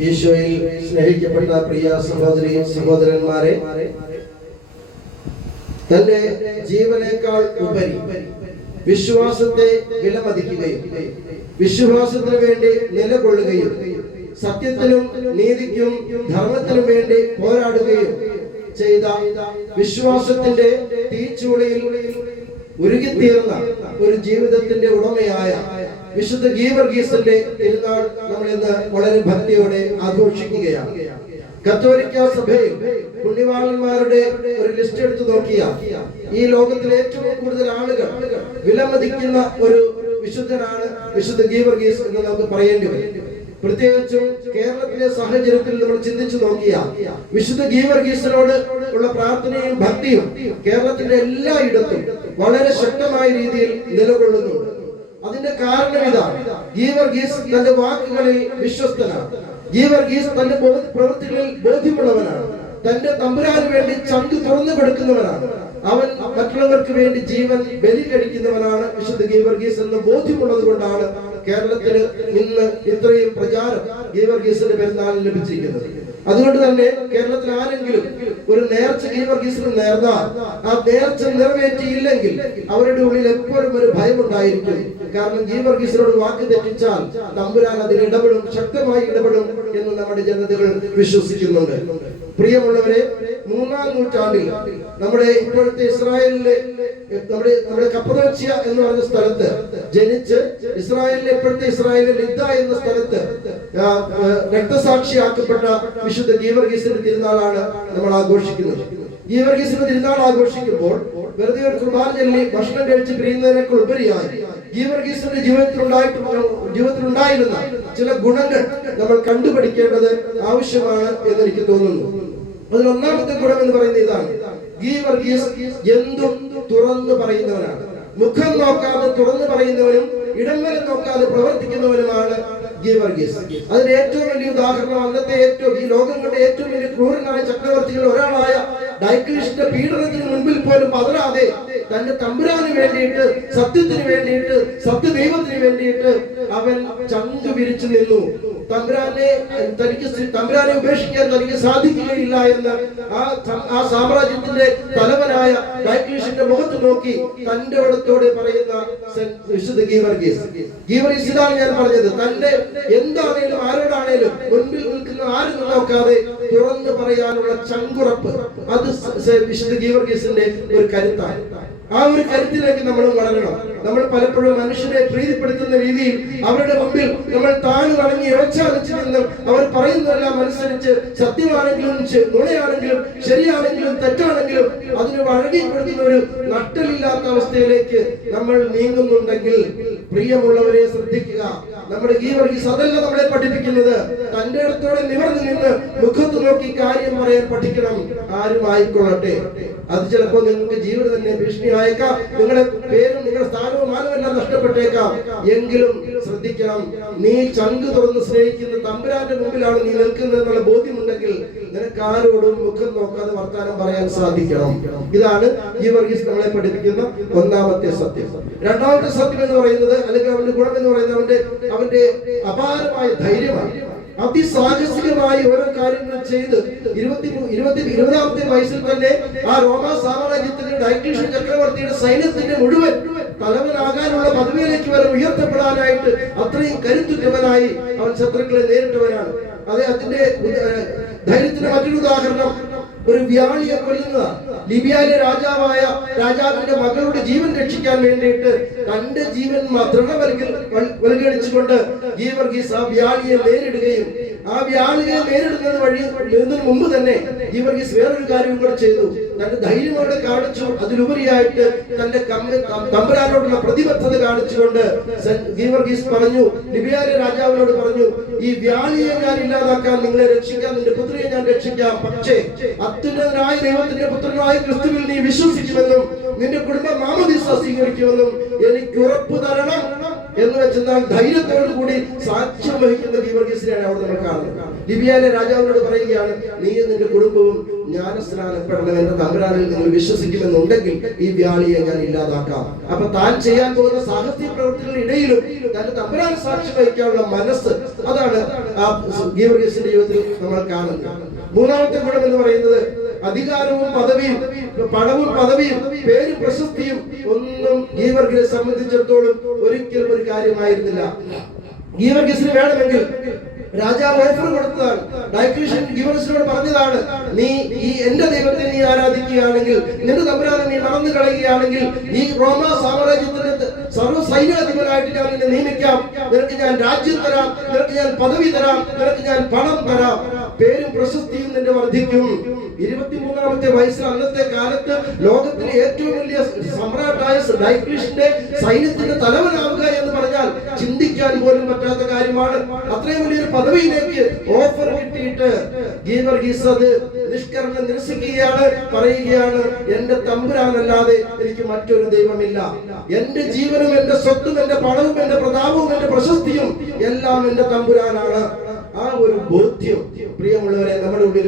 ഈശോയിൽ സ്നേഹിക്കപ്പെട്ട പ്രിയ സഹോദരി സഹോദരന്മാരെ, തന്റെ ജീവനേക്കാൾ ഉപരി വിശ്വാസത്തെ വിലമതിക്കുകയും വിശ്വാസത്തിന് വേണ്ടി നിലകൊള്ളുകയും സത്യത്തിനും നീതിക്കും ധർമ്മത്തിനും വേണ്ടി പോരാടുകയും ചെയ്ത വിശ്വാസത്തിന്റെ തീച്ചൂളയിൽ ഉരുകിത്തീർന്ന ഒരു ജീവിതത്തിന്റെ ഉടമയായ വിശുദ്ധ ഗീവർഗീസിന്റെ തിരുനാൾ നമ്മൾ ഇന്ന് വളരെ ഭക്തിയോടെ ആഘോഷിക്കുകയാണ്. കത്തോലിക്ക സഭയിൽ പുണ്യവാളന്മാരുടെ ഒരു ലിസ്റ്റ് എടുത്തു നോക്കിയാൽ ഈ ലോകത്തിലെ ഏറ്റവും കൂടുതൽ ആളുകൾ വിലമതിക്കുന്ന ഒരു വിശുദ്ധനാണ് വിശുദ്ധ ഗീവർഗീസ് എന്ന് നമുക്ക് പറയേണ്ടി വരും. പ്രത്യേകിച്ചും കേരളത്തിലെ സാഹചര്യത്തിൽ നമ്മൾ ചിന്തിച്ചു നോക്കിയാൽ വിശുദ്ധ ഗീവർഗീസിനോട് ഉള്ള പ്രാർത്ഥനയും ഭക്തിയും കേരളത്തിന്റെ എല്ലായിടത്തും വളരെ ശക്തമായ രീതിയിൽ നിലകൊള്ളുന്നുണ്ട്. അതിന്റെ കാരണം ഇതാണ്: ഗീവർഗീസ് തന്റെ വാക്കുകളിൽ വിശ്വസ്തനാണ്. ഗീവർഗീസ് തന്റെ പ്രവൃത്തികളിൽ ബോധ്യമുള്ളവനാണ്. തന്റെ തമ്പുരാന് വേണ്ടി ചങ്ക് തുറന്നു കൊടുക്കുന്നവനാണ്. അവൻ മറ്റുള്ളവർക്ക് വേണ്ടി ജീവൻ ബലി കഴിക്കുന്നവനാണ് വിശുദ്ധ ഗീവർഗീസ് എന്ന് ബോധ്യമുള്ളത് കൊണ്ടാണ് കേരളത്തിന് ഇന്ന് ഇത്രയും പ്രചാരം ഗീവർഗീസിന്റെ പെരുന്നാളിൽ ലഭിച്ചിരിക്കുന്നത്. അതുകൊണ്ട് തന്നെ കേരളത്തിൽ ആരെങ്കിലും ഒരു നേർച്ച ഗീവർഗീസിന് നേർന്നാൽ ആ നേർച്ച നിറവേറ്റിയില്ലെങ്കിൽ അവരുടെ ഉള്ളിൽ എപ്പോഴും ഒരു ഭയം ഉണ്ടായിരിക്കും. കാരണം ഗീവർഗീസിനോട് വാക്ക് തെറ്റിച്ചാൽ തമ്പുരാൻ അതിൽ ഇടപെടും, ശക്തമായി ഇടപെടും എന്ന് നമ്മുടെ ജനതകൾ വിശ്വസിക്കുന്നുണ്ട്. പ്രിയമുള്ളവരെ, 3-ാം നൂറ്റാണ്ടിൽ നമ്മുടെ ഇപ്പോഴത്തെ ഇസ്രായേലിലെ നമ്മുടെ കപ്പദോക്യ എന്ന് പറഞ്ഞ സ്ഥലത്ത് ജനിച്ച് ഇസ്രായേലിലെ ഇപ്പോഴത്തെ ഇസ്രായേലിലെ ലിദ്ദ എന്ന സ്ഥലത്ത് രക്തസാക്ഷിയാക്കപ്പെട്ട വിശുദ്ധ ഗീവർഗീസിന്റെ തിരുനാളാണ് നമ്മൾ ആഘോഷിക്കുന്നത്. ഗീവർഗീസിന്റെ തിരുനാൾ ആഘോഷിക്കുമ്പോൾ വെറുതെ ഒരു കുർബാന ചൊല്ലി ഭക്ഷണം കഴിച്ച് പിരിയുന്നതിനേക്കാൾ ഉപരിയായി ഗീവർഗീസിന്റെ ജീവിതത്തിലുണ്ടായിരുന്ന ചില ഗുണങ്ങൾ നമ്മൾ കണ്ടുപഠിക്കേണ്ടത് ആവശ്യമാണ് എന്ന് എനിക്ക് തോന്നുന്നു. അതിൽ ഒന്നാമത്തെ ഗുണം എന്ന് പറയുന്നത് ഇതാണ്: ഗീവർഗീസ് എന്തും തുറന്നു പറയുന്നവനാണ്. മുഖം നോക്കാതെ തുറന്നു പറയുന്നവനും ഇടം വരെ നോക്കാതെ പ്രവർത്തിക്കുന്നവനുമാണ് ഗീവർഗീസ്. അതിന്റെ ഏറ്റവും വലിയ ഉദാഹരണം അന്നത്തെ ഈ ലോകം കണ്ട ഏറ്റവും വലിയ ക്രൂരനായ ചക്രവർത്തികളിൽ ഒരാളായ ഡയക്ലീഷ്യന്റെ പീഡനത്തിന് മുൻപിൽ പോലും പതറാതെ തന്റെ തമ്പുരാന് വേണ്ടിയിട്ട്, സത്യത്തിന് വേണ്ടിയിട്ട്, സത്യദൈവത്തിന് വേണ്ടിയിട്ട് അവൻ ചങ്ക് വിരിച്ചു നിന്നു. തമ്പുരാനെ ഉപേക്ഷിക്കാൻ തനിക്ക് സാധിക്കുകയില്ല എന്ന് ആ സാമ്രാജ്യത്തിന്റെ തലവനായ ഡയക്ലീഷ്യന്റെ മുഖത്ത് നോക്കി തന്റെ ഇടത്തോടെ പറയുന്ന വിശുദ്ധ ഗീവർഗീസ്. ഇതാണ് ഞാൻ പറഞ്ഞത്. തന്റെ എന്താണേലും ആരോടാണേലും മുൻപിൽ നിൽക്കുന്ന ആരും നോക്കാതെ തുറന്നു പറയാനുള്ള ചങ്കുറപ്പ്, അത് വിശുദ്ധ ഗീവർഗീസിന്റെ ഒരു കരുത്താണ്. ആ ഒരു കരുത്തിലേക്ക് നമ്മൾ വളരണം. നമ്മൾ പലപ്പോഴും മനുഷ്യരെ പ്രീതിപ്പെടുത്തുന്ന രീതിയിൽ അവരുടെ മുമ്പിൽ നമ്മൾ താഴ് വണങ്ങി ഇറച്ചാലിച്ച് നിന്ന് അവർ പറയുന്നതെല്ലാം അനുസരിച്ച് സത്യമാണെങ്കിലും നുണയാണെങ്കിലും ശരിയാണെങ്കിലും തെറ്റാണെങ്കിലും അതിന് വഴങ്ങിക്കൊടുക്കുന്ന ഒരു നട്ടലില്ലാത്ത അവസ്ഥയിലേക്ക് നമ്മൾ നീങ്ങുന്നുണ്ടെങ്കിൽ പ്രിയമുള്ളവരെ ശ്രദ്ധിക്കുക. നമ്മുടെ ഗീവർഗീസ് അതല്ല നമ്മളെ പഠിപ്പിക്കുന്നത്. തന്റെ ഇടത്തോടെ നിവർന്നു നിന്ന് മുഖത്ത് നോക്കി കാര്യം പറയാൻ പഠിക്കണം. ആരും ആയിക്കൊള്ളട്ടെ. അത് ചിലപ്പോൾ നിങ്ങൾക്ക് ജീവിതം തന്നെ ഭീഷണിയായേക്കാം. നിങ്ങളുടെ പേരും നിങ്ങളുടെ സ്ഥാനവും മാനമെല്ലാം നഷ്ടപ്പെട്ടേക്കാം. എങ്കിലും ശ്രദ്ധിക്കണം, നീ ചങ്ക് തുറന്ന് സ്നേഹിക്കുന്ന തമ്പുരാന്റെ മുമ്പിലാണ് നീ നിൽക്കുന്നത് എന്നുള്ള ബോധ്യമുണ്ടെങ്കിൽ നിനക്ക് ആരോടും മുഖം നോക്കാതെ വർത്താനം പറയാൻ സാധിക്കണം. ഇതാണ് ഗീവർഗീസ് നമ്മളെ പഠിപ്പിക്കുന്ന ഒന്നാമത്തെ സത്യം. രണ്ടാമത്തെ സത്യം എന്ന് പറയുന്നത്, അല്ലെങ്കിൽ അവന്റെ ഗുണം എന്ന് പറയുന്നത് അവന്റെ അപാരമായ ധൈര്യമാണ്. അതിസാഹസികമായി ഓരോ കാര്യങ്ങൾ ചെയ്ത് 20ാമത്തെ വയസ്സിൽ തന്നെ ആ റോമ സാമ്രാജ്യത്തിന്റെ ഡയക്ലീഷ്യൻ ചക്രവർത്തിയുടെ സൈന്യത്തിന്റെ മുഴുവൻ തലവനാകാനുള്ള പദവിയിലേക്ക് വരെ ഉയർത്തപ്പെടാനായിട്ട് അത്രയും കരുത്തുറ്റവനായി അവൻ ശത്രുക്കളെ നേരിട്ടവനാണ്. അദ്ദേഹത്തിന്റെ ധൈര്യത്തിന് മറ്റൊരു ഉദാഹരണം ഒരു വ്യാളിയെ കൊല്ലുന്നതാണ്. ലിബിയയിലെ രാജാവിന്റെ മകളുടെ ജീവൻ രക്ഷിക്കാൻ വേണ്ടിയിട്ട് തന്റെ ജീവൻ തൃണവൽക്കരിച്ചുകൊണ്ട് ഗീവർഗീസ് ആ വ്യാളിയെ നേരിടുകയും ആ വ്യാളിയെ നേരിടുന്നതിന് മുമ്പ് തന്നെ ഗീവർഗീസ് വേറൊരു കാര്യം കൂടെ ചെയ്തു. തന്റെ ധൈര്യം അവിടെ കാണിച്ചു. അതിലുപരിയായിട്ട് തന്റെ തമ്പുരാനോടുള്ള പ്രതിബദ്ധത കാണിച്ചുകൊണ്ട് ഗീവർഗീസ് പറഞ്ഞു, ലിബിയയിലെ രാജാവിനോട് പറഞ്ഞു, ഈ വ്യാളിയെ ഞാൻ ഇല്ലാതാക്കാൻ, നിങ്ങളെ രക്ഷിക്കാൻ, നിന്റെ പുത്രിയെ ഞാൻ രക്ഷിക്കാം. പക്ഷേ അത്യുന്നതനായ ദൈവത്തിന്റെ പുത്രനായ ക്രിസ്തുവിൽ നീ വിശ്വസിക്കുമെന്നും നിന്റെ കുടുംബം മാമോദീസ സ്വീകരിക്കുമെന്നും എനിക്ക് ഉറപ്പ് തരണം എന്ന് വെച്ചെന്നാൽ ധൈര്യത്തോടു കൂടി സാക്ഷ്യം വഹിക്കുന്ന ഗീവർഗീസിനെയാണ് അവിടെ നമ്മൾ കാണുന്നത്. ലിബിയയിലെ രാജാവിനോട് പറയുകയാണ്, നീ നിന്റെ കുടുംബവും ജ്ഞാനസ്നാനപ്പെടണം, എന്റെ തമ്പുരാനിൽ നിങ്ങൾ വിശ്വസിക്കുമെന്നുണ്ടെങ്കിൽ ഈ വ്യാളിയെ ഞാൻ ഇല്ലാതാക്കാം. അപ്പൊ താൻ ചെയ്യാൻ പോകുന്ന സാഹസിക പ്രവൃത്തികളുടെ ഇടയിലും തന്റെ തമ്പുരാൻ സാക്ഷ്യം വഹിക്കാനുള്ള മനസ്സ്, അതാണ് ആ ഗീവർഗീസിന്റെ ജീവിതത്തിൽ നമ്മൾ കാണുന്നത്. മൂന്നാമത്തെ ഗുണം എന്ന് പറയുന്നത് അധികാരവും പദവിയും, പണവും പദവിയും പേരും പ്രശസ്തിയും ഒന്നും ഗീവർഗീസിനെ സംബന്ധിച്ചിടത്തോളം ഒരിക്കലും ഒരു കാര്യമായിരുന്നില്ല. ഗീവർഗീസിന് വേണമെങ്കിൽ രാജാവ് ഓഫർ കൊടുത്തതാണ്. ഡയക്ലീഷ്യൻ ഗീവർഗീസിനോട് പറഞ്ഞതാണ്, നീ ഈ എന്റെ ദൈവത്തെ നീ ആരാധിക്കുകയാണെങ്കിൽ, നിന്റെ തമ്പുരാനെ നീ മറന്നു കളയുകയാണെങ്കിൽ, ഈ റോമ സാമ്രാജ്യത്തിന്റെ സർവ്വ സൈന്യാധിപനായിട്ട് ഞാൻ നിന്നെ നിയമിക്കാം, നിനക്ക് ഞാൻ രാജ്യം തരാം, നിനക്ക് ഞാൻ പദവി തരാം, നിനക്ക് ഞാൻ പണം തരാം, പേരും പ്രശസ്തിയും നിന്റെ വർദ്ധിക്കും. 23-ാമത്തെ വയസ്സിൽ അന്നത്തെ കാലത്ത് ലോകത്തിലെ ഏറ്റവും വലിയ സമ്രാട്ടായ ഡയക്ലീഷ്യന്റെ സൈന്യത്തിന്റെ തലവനാവുക എന്ന് പറഞ്ഞാൽ ചിന്തിക്കാൻ പോലും പറ്റാത്ത കാര്യമാണ്. അത്രയും വലിയൊരു പദവിയിലേക്ക് ഓഫർ കിട്ടിയിട്ട് ഗീവർഗീസ് അത് നിഷ്കരണം നിരസിക്കുകയാണ്, പറയുകയാണ്, എന്റെ തമ്പുരാനല്ലാതെ എനിക്ക് മറ്റൊരു ദൈവമില്ല. എന്റെ ജീവനും എന്റെ സ്വത്തും എന്റെ പണവും എന്റെ പ്രതാപവും എന്റെ പ്രശസ്തിയും എല്ലാം എന്റെ തമ്പുരാനാണ്. ആ ഒരു ബോധ്യം പ്രിയമുള്ളവരെ നമ്മുടെ ഉള്ളിൽ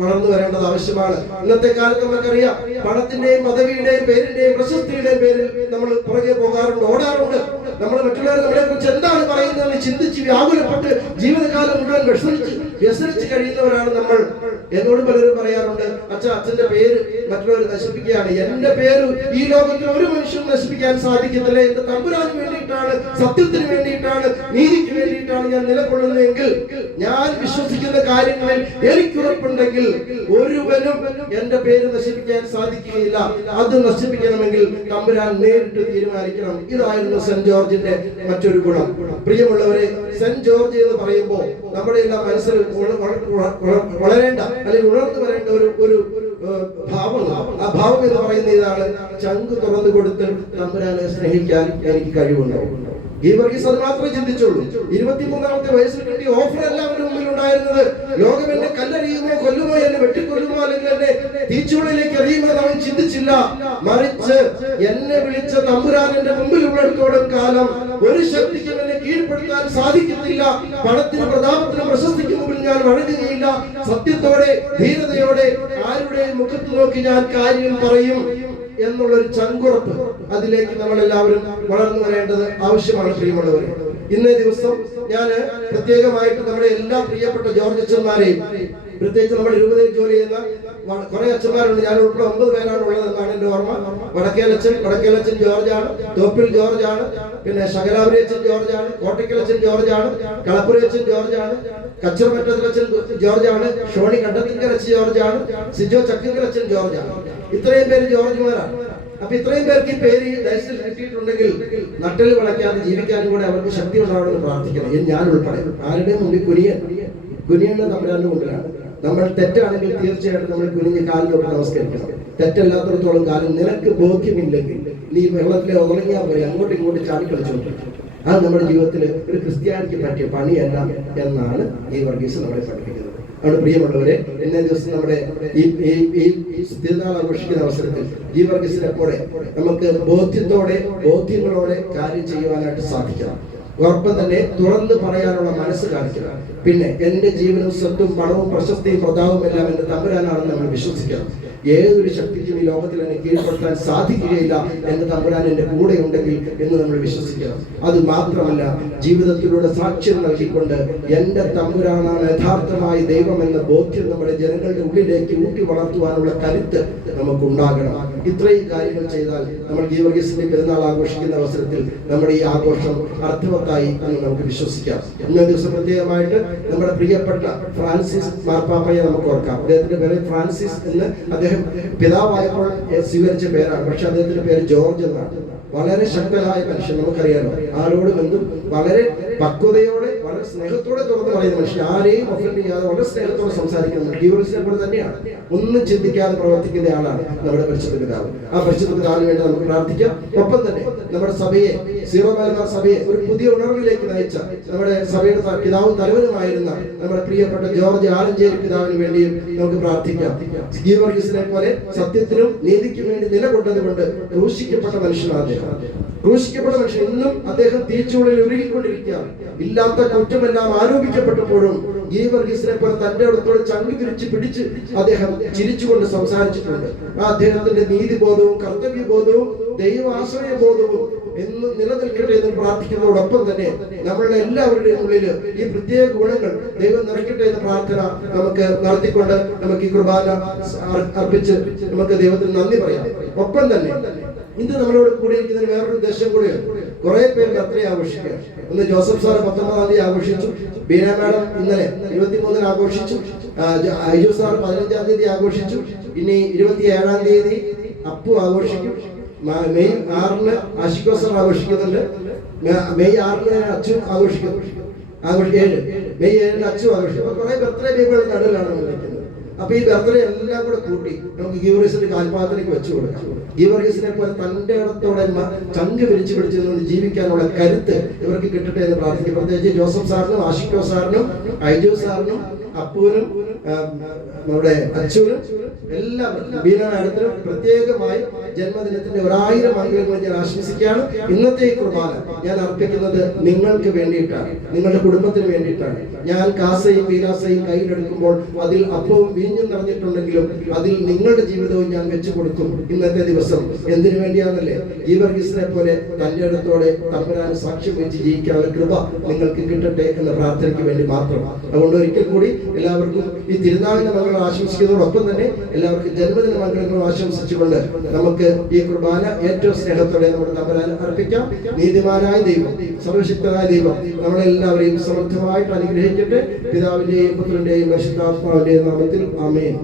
വളർന്നു വരേണ്ടത് ആവശ്യമാണ്. ഇന്നത്തെ കാലത്ത് നമുക്കറിയാം, പണത്തിന്റെയും പദവിയുടെയും പേരിന്റെയും പ്രശസ്തിയുടെയും പേരിൽ നമ്മൾ പുറകെ പോകാറുണ്ട്, ഓടാറുണ്ട്. നമ്മൾ മറ്റുള്ളവർ നമ്മളെ കുറിച്ച് എന്താണ് പറയുന്നതെന്ന് ചിന്തിച്ച് വ്യാകുലപ്പെട്ട് ജീവിതകാലം മുഴുവൻ വ്യസനിച്ച് കഴിയുന്നവരാണ് നമ്മൾ. എന്നോട് പലരും പറയാറുണ്ട്, അച്ഛന്റെ പേര് മറ്റുള്ളവർ നശിപ്പിക്കുകയാണ്. എന്റെ പേര് ഈ ലോകത്തിൽ ഒരു മനുഷ്യനും നശിപ്പിക്കാൻ സാധിക്കത്തില്ല. എന്റെ തമ്പുരാന് വേണ്ടിയിട്ടാണ്, സത്യത്തിന് വേണ്ടിയിട്ടാണ്, നീതിക്ക് വേണ്ടിയിട്ടാണ് ഞാൻ നിലകൊള്ളുന്നതെങ്കിൽ, ഞാൻ വിശ്വസിക്കുന്ന കാര്യങ്ങളിൽ എനിക്കുറപ്പുണ്ടെങ്കിൽ ഒരുവനും എന്റെ പേര് നശിപ്പിക്കാൻ സാധിക്കുകയില്ല. അത് നശിപ്പിക്കണമെങ്കിൽ തമ്പുരാൻ നേരിട്ട് തീരുമാനിക്കണം. ഇതായിരുന്നു സെന്റ് ജോർജിന്റെ മറ്റൊരു ഗുണം. പ്രിയമുള്ളവരെ, സെന്റ് ജോർജ് എന്ന് പറയുമ്പോൾ നമ്മുടെ എല്ലാം മനസ്സിൽ വളരേണ്ട അല്ലെങ്കിൽ ഉണർന്നു വരേണ്ട ഒരു ഭാവം, ആ ഭാവം എന്ന് പറയുന്ന ഇതാണ്, ചങ്ക് തുറന്നു കൊടുത്ത് തമ്പുരാനെ സ്നേഹിക്കാൻ എനിക്ക് കഴിവുണ്ടോ? ഗീവർഗീസ് അത് മാത്രമേ ചിന്തിച്ചുള്ളൂ. 23-ാമത്തെ വയസ്സിൽ കിട്ടിയ ഓഫർ എല്ലാവരുടെ മുമ്പിൽ ഉണ്ടായിരുന്നത്, ലോകം എന്നെ കല്ലെറിയുമോ, കൊല്ലുമോ, എന്നെ വെട്ടിക്കൊല്ലുമോ, അല്ലെങ്കിൽ എന്നെ തീച്ചുള്ളിലേക്ക് എറിയുമോ എന്ന് അവൻ ചിന്തിച്ചില്ല. മറിച്ച് എന്നെ വിളിച്ച തമ്പുരാൻ എന്റെ മുമ്പിൽ ഉള്ളിടത്തോളം കാലം ഒരു ശക്തിക്കും എന്നെ കീഴ്പ്പെടുത്താൻ സാധിക്കത്തില്ല. പണത്തിനും പ്രതാപത്തിനും പ്രശസ്തിക്കും മുമ്പിൽ ഞാൻ വഴങ്ങുകയില്ല. സത്യത്തോടെ ധീരതയോടെ ആരുടെയും മുഖത്ത് നോക്കി ഞാൻ കാര്യം പറയും എന്നുള്ളൊരു ചങ്കുറപ്പ്, അതിലേക്ക് നമ്മൾ എല്ലാവരും വളർന്നു വരേണ്ടത് ആവശ്യമാണ്. പ്രിയമുള്ളവരെ, ഇന്നേ ദിവസം ഞാൻ പ്രത്യേകമായിട്ട് നമ്മുടെ എല്ലാ പ്രിയപ്പെട്ട ജോർജ് അച്ഛന്മാരെയും, പ്രത്യേകിച്ച് നമ്മുടെ രൂപതയിൽ ജോലി ചെയ്യുന്ന കുറെ അച്ഛന്മാരുണ്ട്, ഞാൻ ഉൾപ്പെടെ 9 പേരാണ് ഉള്ളതെന്നാണ് എന്റെ ഓർമ്മ. വടക്കേലച്ചൻ ജോർജാണ്, തോപ്പിൽ ജോർജാണ്, പിന്നെ ശകലാപുരച്ചൻ ജോർജാണ്, കോട്ടയ്ക്കലച്ചൻ ജോർജാണ്, കളപ്പുരച്ചൻ ജോർജാണ്, കച്ചറമറ്റത്തിലച്ചൻ ജോർജാണ്, ഷോണി കണ്ടത്തിങ്കലച്ചൻ ജോർജാണ്, സിജോ ചക്കിങ്കലച്ചൻ ജോർജാണ്. ഇത്രയും പേര് ജോർജുമാരാണ്. അപ്പൊ ഇത്രയും പേർക്ക് ഈ പേര് ലൈസൻസിൽ കിട്ടിയിട്ടുണ്ടെങ്കിൽ നട്ടല് വളയ്ക്കാതെ ജീവിക്കാനും കൂടെ അവർക്ക് ശക്തി ഉണ്ടാവണമെന്ന് പ്രാർത്ഥിക്കണം. ഞാൻ ഉൾപ്പെടെ ആരുടെയും മുമ്പിൽ കുനിയേണ്ട തമ്പുരാന്റെ മുമ്പിലാണ്. നമ്മൾ തെറ്റാണെങ്കിൽ തീർച്ചയായിട്ടും നമ്മൾ കുനിഞ്ഞ് കാലിലോട്ട് നമസ്കരിക്കണം. തെറ്റല്ലാത്തടത്തോളം കാലം നിനക്ക് ബോധ്യമില്ലെങ്കിൽ നീ വെള്ളത്തിലെ ഉറങ്ങിയാൽ പോലെ അങ്ങോട്ടും ഇങ്ങോട്ടും ചാടിക്കളിച്ചോട്ടെ. അത് നമ്മുടെ ജീവിതത്തിൽ ഒരു ക്രിസ്ത്യാനിക്ക് പറ്റിയ പണിയല്ല എന്നാണ് ഈ വർഗീസ് നമ്മളെ പഠിപ്പിക്കുന്നത്. അവിടെ പ്രിയമുള്ളവരെ, ഇന്നേ ദിവസം നമ്മുടെ ഈ തിരുനാൾ ആഘോഷിക്കുന്ന അവസരത്തിൽ ഈ വർഗീസിനെ പോലെ നമുക്ക് ബോധ്യങ്ങളോടെ കാര്യം ചെയ്യുവാനായിട്ട് സാധിക്കണം. ഒപ്പം തന്നെ തുറന്ന് പറയാനുള്ള മനസ്സ് കാണിക്കണം. പിന്നെ എന്റെ ജീവനും സ്വത്തും പണവും പ്രശസ്തിയും പ്രതാപവും എല്ലാം എന്റെ തമ്പുരാനാണെന്ന് നമ്മൾ വിശ്വസിക്കണം. ഏതൊരു ശക്തിക്കും ഈ ലോകത്തിൽ എന്നെ കീഴ്പ്പെടുത്താൻ സാധിക്കുകയില്ല. എന്റെ തമ്പുരാൻ എന്റെ കൂടെ ഉണ്ടെങ്കിൽ എന്ന് നമ്മൾ വിശ്വസിക്കണം. അത് മാത്രമല്ല, ജീവിതത്തിലൂടെ സാക്ഷ്യം നൽകിക്കൊണ്ട് എന്റെ തമ്പുരാനാണ് യഥാർത്ഥമായി ദൈവം എന്ന ബോധ്യം നമ്മുടെ ജനങ്ങളുടെ ഉള്ളിലേക്ക് ഊട്ടി വളർത്തുവാനുള്ള കരുത്ത് നമുക്കുണ്ടാകണം. ഇത്രയും കാര്യങ്ങൾ ചെയ്താൽ നമ്മൾ ഗീവർഗീസിന്റെ പെരുന്നാൾ ആഘോഷിക്കുന്ന അവസരത്തിൽ നമ്മുടെ ഈ ആഘോഷം അർത്ഥവത്തായി എന്ന് നമുക്ക് വിശ്വസിക്കാം. ഇന്നേ ദിവസം പ്രത്യേകമായിട്ട് നമ്മുടെ പ്രിയപ്പെട്ട ഫ്രാൻസിസ് മാർപ്പാപ്പയെ നമുക്ക് ഓർക്കാം. അദ്ദേഹത്തിന്റെ പേര് ഫ്രാൻസിസ് എന്ന് അദ്ദേഹം പിതാവായപ്പോൾ സ്വീകരിച്ച പേരാണ്. പക്ഷെ അദ്ദേഹത്തിന്റെ പേര് ജോർജ് എന്നാണ്. വളരെ ശക്തനായ മനുഷ്യൻ, നമുക്കറിയാലോ. ആരോടും എന്തും വളരെ പക്വതയോടെ വളരെ സ്നേഹത്തോടെ തുറന്ന് പറയുന്ന മനുഷ്യൻ, ആരെയും ഒഫൻഡ് ചെയ്യാതെ വളരെ സ്നേഹത്തോടെ സംസാരിക്കുന്നത് ഗീവർഗീസിനെ പോലെ തന്നെയാണ്. ഒന്നും ചിന്തിക്കാതെ പ്രവർത്തിക്കുന്ന ആളാണ് നമ്മുടെ പരിശുദ്ധ പിതാവ്. ആ പരിശുദ്ധ പിതാവിന് വേണ്ടി നമുക്ക് പ്രാർത്ഥിക്കാം. ഒപ്പം തന്നെ നമ്മുടെ സഭയെ, സീറോ മലബാർ സഭയെ ഒരു പുതിയ ഉണർവിലേക്ക് നയിച്ച നമ്മുടെ സഭയുടെ പിതാവും തലവനുമായിരുന്ന നമ്മുടെ പ്രിയപ്പെട്ട ജോർജ് ആലഞ്ചേരി പിതാവിന് വേണ്ടിയും നമുക്ക് പ്രാർത്ഥിക്കാം. ഗീവർഗീസിനെ പോലെ സത്യത്തിനും നീതിക്കും വേണ്ടി നിലകൊണ്ടതുകൊണ്ട് ക്രൂശിക്കപ്പെട്ട മനുഷ്യനാണ്. ക്രൂശിക്കപ്പെട്ട മനുഷ്യൻ ഇന്നും അദ്ദേഹം തീച്ചുള്ളിൽ ഉരുകിക്കൊണ്ടിരിക്കുകയാണ്. ഇല്ലാത്ത കുറ്റമെല്ലാം ആരോപിക്കപ്പെട്ടപ്പോഴും ഗീവർഗീസിനെ പോലെ തന്റെ അടുത്തോട് ചങ്കി പിടിച്ച് അദ്ദേഹം ചിരിച്ചുകൊണ്ട് സംസാരിച്ചിട്ടുണ്ട്. ആ അദ്ദേഹത്തിന്റെ നീതിബോധവും കർത്തവ്യബോധവും ദൈവാശ്രയബോധവും എന്ന് നിലനിൽക്കട്ടെ എന്ന് പ്രാർത്ഥിക്കുന്നതോടൊപ്പം തന്നെ നമ്മളുടെ എല്ലാവരുടെയും ഉള്ളിൽ ഈ പ്രത്യേക ഗുണങ്ങൾ ദൈവം നിറയ്ക്കട്ടെ എന്ന പ്രാർത്ഥന നമുക്ക് നടത്തിക്കൊണ്ട് നമുക്ക് ഈ കുർബാന അർപ്പിച്ച് നമുക്ക് ദൈവത്തിന് നന്ദി പറയാം. ഒപ്പം തന്നെ ഇന്ന് നമ്മളോട് കൂടിയിരിക്കുന്നതിന് വേറൊരു ഉദ്ദേശം കൂടിയാണ്. കുറെ പേര് ബർത്ത്ഡേ ആഘോഷിക്കുക. ഒന്ന് ജോസഫ് സാറ് 19-ാം തീയതി ആഘോഷിച്ചു, ബീന മാഡം ഇന്നലെ 23-ന് ആഘോഷിച്ചു, അയ്യോ സാർ 15-ാം തീയതി ആഘോഷിച്ചു, ഇനി 27-ാം തീയതി അപ്പു ആഘോഷിക്കും, മെയ് 6-ന് ആഷിഖോ സാർ ആഘോഷിക്കുന്നുണ്ട്, മെയ് 6-ന് അച്ചു ആഘോഷിക്കുന്നു, മെയ് 7-ന് അച്ചു ആഘോഷിക്കും. അപ്പൊ കുറെ ബർത്ത്ഡേ ബേബികളുടെ നടുവിലാണ് നമ്മൾ നിൽക്കുന്നത്. അപ്പൊ ഈ ബർത്ത്ഡേ എല്ലാം കൂടെ കൂട്ടി നമുക്ക് ഗീവർഗീസിന്റെ കാൽപാദത്തിലേക്ക് വെച്ചു കൊടുക്കാം. ഗീവർഗീസിനെ പോലെ തന്റെ ഇടത്തോടെ ചങ്ക് വിരിച്ചു പിടിച്ചുകൊണ്ട് ജീവിക്കാനുള്ള കരുത്ത് ഇവർക്ക് കിട്ടട്ടെ എന്ന് പ്രാർത്ഥിക്കും. പ്രത്യേകിച്ച് ജോസഫ് സാറിനും ആഷിഖോ സാറിനും ഐജു സാറിനും അപ്പുവിനും നമ്മുടെ അച്ഛനും എല്ലാവർക്കും ബീന മാഡത്തിനും പ്രത്യേകമായി ജന്മദിനത്തിന്റെ 1000 മംഗളങ്ങൾ ഞാൻ ആശംസിക്കുകയാണ്. ഇന്നത്തെ ഈ കുർബാന ഞാൻ അർപ്പിക്കുന്നത് നിങ്ങൾക്ക് വേണ്ടിയിട്ടാണ്, നിങ്ങളുടെ കുടുംബത്തിന് വേണ്ടിയിട്ടാണ്. ഞാൻ കാസയും വീരാസയും കയ്യിലെടുക്കുമ്പോൾ അതിൽ അപ്പവും വീഞ്ഞും നിറഞ്ഞിട്ടുണ്ടെങ്കിലും അതിൽ നിങ്ങളുടെ ജീവിതവും ഞാൻ വെച്ചു കൊടുക്കും. ഇന്നത്തെ ദിവസം എന്തിനു വേണ്ടിയാണെന്നല്ലേ? ഗീവർഗീസിനെ പോലെ തന്റെ ഇടത്തോടെ തമ്പുരാൻ സാക്ഷ്യം വെച്ച് ജീവിക്കാനുള്ള കൃപ നിങ്ങൾക്ക് കിട്ടട്ടെ എന്ന പ്രാർത്ഥനയ്ക്ക് വേണ്ടി മാത്രം. അതുകൊണ്ട് ഒരിക്കൽ കൂടി എല്ലാവർക്കും ഈ തിരുനാളിന്റെ മംഗളം ആശംസിക്കുന്നതോടൊപ്പം തന്നെ എല്ലാവർക്കും ജന്മദിന മംഗളങ്ങളും ആശംസിച്ചുകൊണ്ട് നമുക്ക് ഈ കുർബാന ഏറ്റവും സ്നേഹത്തോടെ നമ്മുടെ തമ്പുരാൻ അർപ്പിക്കാം. നീതിമാനായ ദൈവം, സർവശക്തനായ ദൈവം നമ്മളെല്ലാവരെയും സമൃദ്ധമായിട്ട് അനുഗ്രഹിക്കട്ടെ. പിതാവിന്റെയും പുത്രന്റെയും പരിശുദ്ധാത്മാവിന്റെയും നാമത്തിൽ ആമേൻ.